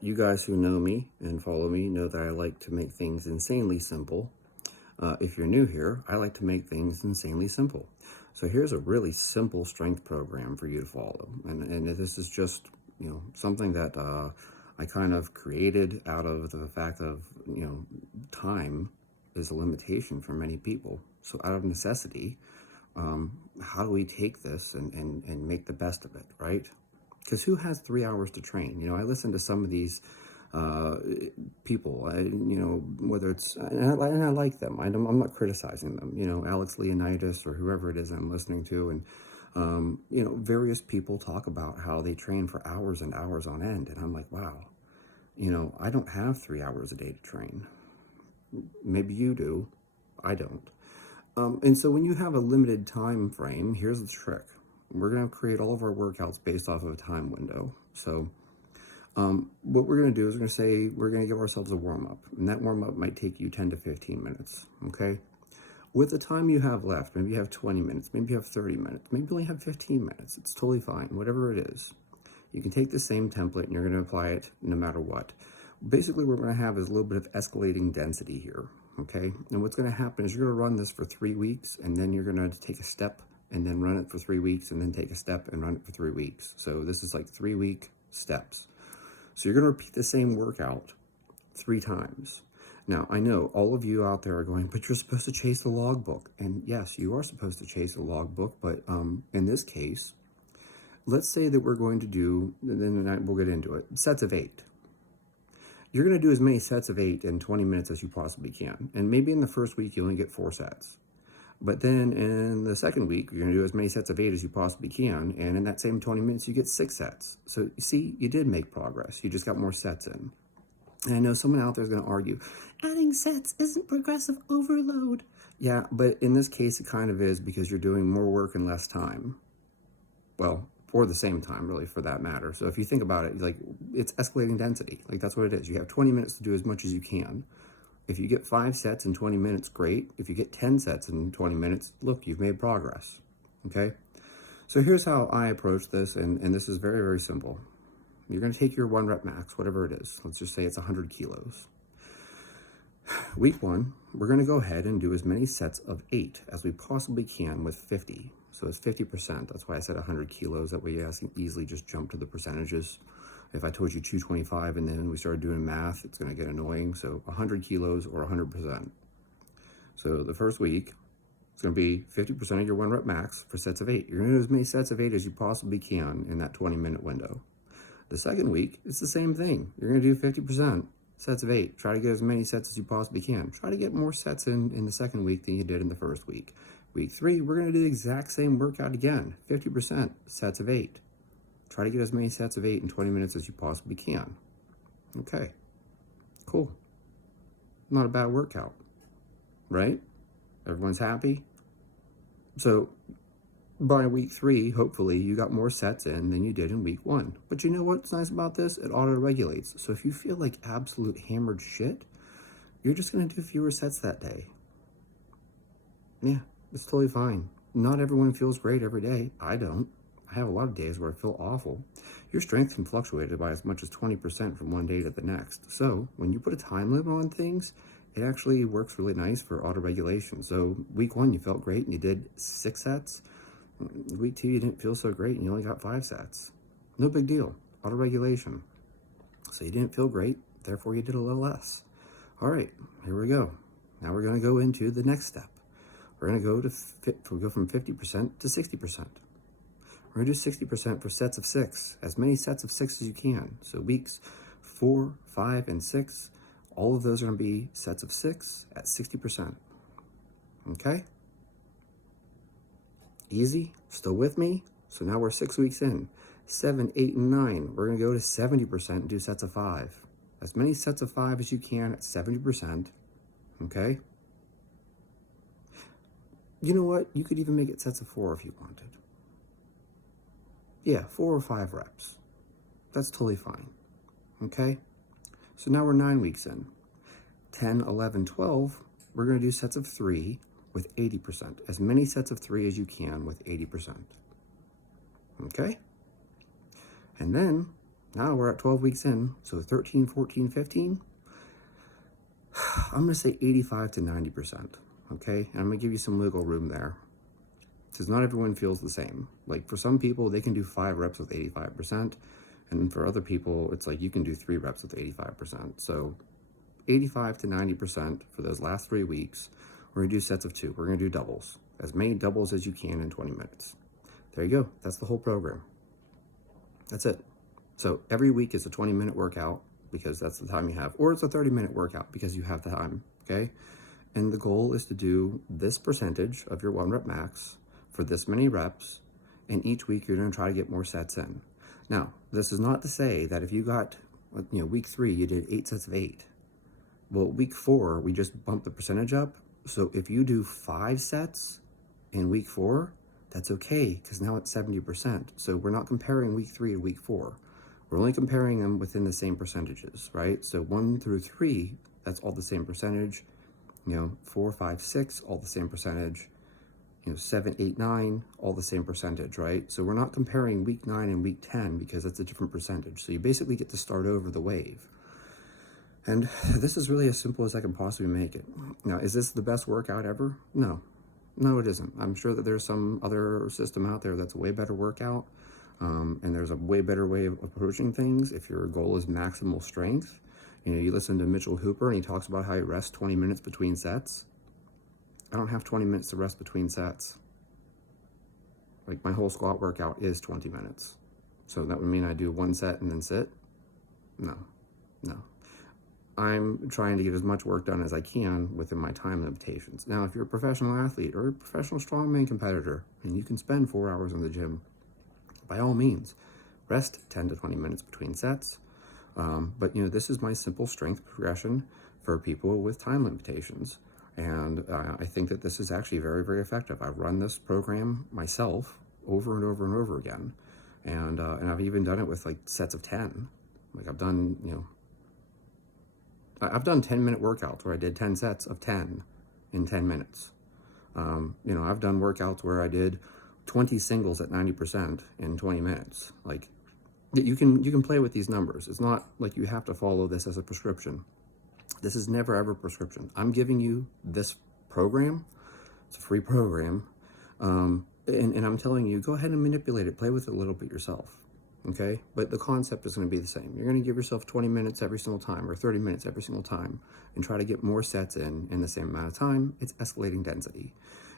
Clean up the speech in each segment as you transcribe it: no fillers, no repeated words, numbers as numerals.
You guys who know me and follow me know that I like to make things insanely simple. If you're new here, I like to make things insanely simple. So here's a really simple strength program for you to follow. And this is just, something that I kind of created out of the fact of, time is a limitation for many people. So out of necessity, how do we take this and make the best of it, right? Because who has 3 hours to train? I listen to some of these uh, people, whether it's, and I like them. I'm not criticizing them, Alex Leonidas or whoever it is I'm listening to. And, various people talk about how they train for hours and hours on end. And I'm like, wow, I don't have 3 hours a day to train. Maybe you do. I don't. And so when you have a limited time frame, here's the trick. We're going to create all of our workouts based off of a time window. So what we're going to do is we're going to give ourselves a warm-up. And that warm-up might take you 10 to 15 minutes, okay? With the time you have left, maybe you have 20 minutes, maybe you have 30 minutes, maybe you only have 15 minutes. It's totally fine, whatever it is. You can take the same template and you're going to apply it no matter what. Basically, what we're going to have is a little bit of escalating density here, okay? And what's going to happen is you're going to run this for 3 weeks, and then you're going to take a step and then run it for 3 weeks, and then take a step and run it for 3 weeks. So this is like 3-week steps. So you're going to repeat the same workout 3 times. Now, I know all of you out there are going, but you're supposed to chase the logbook. And yes, you are supposed to chase the logbook, but in this case, let's say that we're going to do, and then we'll get into it, sets of 8. You're going to do as many sets of 8 in 20 minutes as you possibly can. And maybe in the first week, you only get 4 sets. But then in the second week, you're going to do as many sets of 8 as you possibly can. And in that same 20 minutes, you get 6 sets. So you see, you did make progress. You just got more sets in. And I know someone out there is going to argue, adding sets isn't progressive overload. Yeah, but in this case, it kind of is, because you're doing more work in less time. Well, or the same time, really, for that matter. So if you think about it, like, it's escalating density. Like, that's what it is. You have 20 minutes to do as much as you can. If you get 5 sets in 20 minutes, great. If you get 10 sets in 20 minutes, look, you've made progress, okay? So here's how I approach this, and this is very, very simple. You're going to take your 1 rep max, whatever it is. Let's just say it's 100 kilos. Week 1, we're going to go ahead and do as many sets of 8 as we possibly can with 50. So it's 50%. That's why I said 100 kilos. That way you guys can easily just jump to the percentages. If I told you 225 and then we started doing math, it's going to get annoying. So 100 kilos or 100%. So the first week, it's going to be 50% of your 1 rep max for sets of 8. You're going to do as many sets of 8 as you possibly can in that 20-minute window. The second week, it's the same thing. You're going to do 50% sets of 8. Try to get as many sets as you possibly can. Try to get more sets in the second week than you did in the first week. Week 3, we're going to do the exact same workout again. 50% sets of 8. Try to get as many sets of 8 in 20 minutes as you possibly can. Okay, cool. Not a bad workout, right? Everyone's happy? So by week 3, hopefully, you got more sets in than you did in week 1. But you know what's nice about this? It auto-regulates. So if you feel like absolute hammered shit, you're just going to do fewer sets that day. Yeah, it's totally fine. Not everyone feels great every day. I don't. I have a lot of days where I feel awful. Your strength can fluctuate by as much as 20% from one day to the next. So when you put a time limit on things, it actually works really nice for auto-regulation. So week 1, you felt great and you did 6 sets. Week 2, you didn't feel so great and you only got 5 sets. No big deal. Auto-regulation. So you didn't feel great, therefore you did a little less. All right, here we go. Now we're going to go into the next step. We're going to go from 50% to 60%. We're going to do 60% for sets of 6, as many sets of 6 as you can. So weeks 4, 5, and 6, all of those are going to be sets of 6 at 60%. Okay? Easy? Still with me? So now we're 6 weeks in. 7, 8, and 9, we're going to go to 70% and do sets of 5. As many sets of 5 as you can at 70%. Okay? You know what? You could even make it sets of 4 if you wanted. Yeah, 4 or 5 reps. That's totally fine. Okay? So now we're 9 weeks in. 10, 11, 12, we're going to do sets of 3 with 80%. As many sets of 3 as you can with 80%. Okay? And then Now we're at 12 weeks in, so 13, 14, 15. I'm going to say 85 to 90%, okay? And I'm going to give you some wiggle room there, because not everyone feels the same. Like for some people, they can do 5 reps with 85%, and for other people, it's like you can do 3 reps with 85%. So 85 to 90% for those last 3 weeks. We're going to do sets of 2. We're going to do doubles, as many doubles as you can in 20 minutes. There you go. That's the whole program. That's it. So every week is a 20-minute workout, because that's the time you have, or it's a 30-minute workout because you have the time, okay? And the goal is to do this percentage of your 1 rep max for this many reps, and each week you're going to try to get more sets in. Now, this is not to say that if you got, week 3, you did 8 sets of 8. Well, week 4, we just bumped the percentage up. So if you do 5 sets in week 4, that's okay, because now it's 70%. So we're not comparing week 3 to week 4. We're only comparing them within the same percentages, right? So 1 through 3, that's all the same percentage. 4, 5, 6, all the same percentage. 7, 8, 9, all the same percentage, right? So we're not comparing week 9 and week 10 because that's a different percentage. So you basically get to start over the wave. And this is really as simple as I can possibly make it. Now, is this the best workout ever? No. No, it isn't. I'm sure that there's some other system out there that's a way better workout. And there's a way better way of approaching things if your goal is maximal strength. You listen to Mitchell Hooper and he talks about how he rests 20 minutes between sets. I don't have 20 minutes to rest between sets. Like my whole squat workout is 20 minutes. So that would mean I do 1 set and then sit? No. I'm trying to get as much work done as I can within my time limitations. Now, if you're a professional athlete or a professional strongman competitor and you can spend 4 hours in the gym, by all means, rest 10 to 20 minutes between sets. But this is my simple strength progression for people with time limitations. And I think that this is actually very, very effective. I've run this program myself over and over and over again. And I've even done it with like sets of 10. Like I've done 10-minute workouts where I did 10 sets of 10 in 10 minutes. I've done workouts where I did 20 singles at 90% in 20 minutes. Like you can play with these numbers. It's not like you have to follow this as a prescription. This is never ever prescription. I'm giving you this program. It's a free program. And I'm telling you, go ahead and manipulate it. Play with it a little bit yourself. Okay? But the concept is going to be the same. You're going to give yourself 20 minutes every single time or 30 minutes every single time and try to get more sets in the same amount of time. It's escalating density.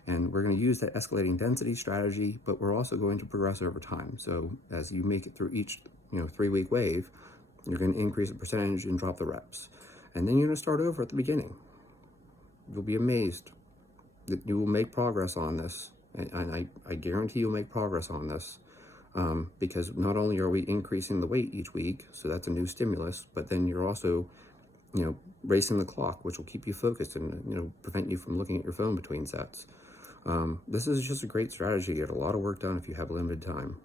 And we're going to use that escalating density strategy, but we're also going to progress over time. So as you make it through each 3-week wave, you're going to increase the percentage and drop the reps. And then you're going to start over at the beginning. You'll be amazed that you will make progress on this. And I guarantee you'll make progress on this because not only are we increasing the weight each week, so that's a new stimulus, but then you're also, racing the clock, which will keep you focused and, prevent you from looking at your phone between sets. This is just a great strategy to get a lot of work done if you have limited time.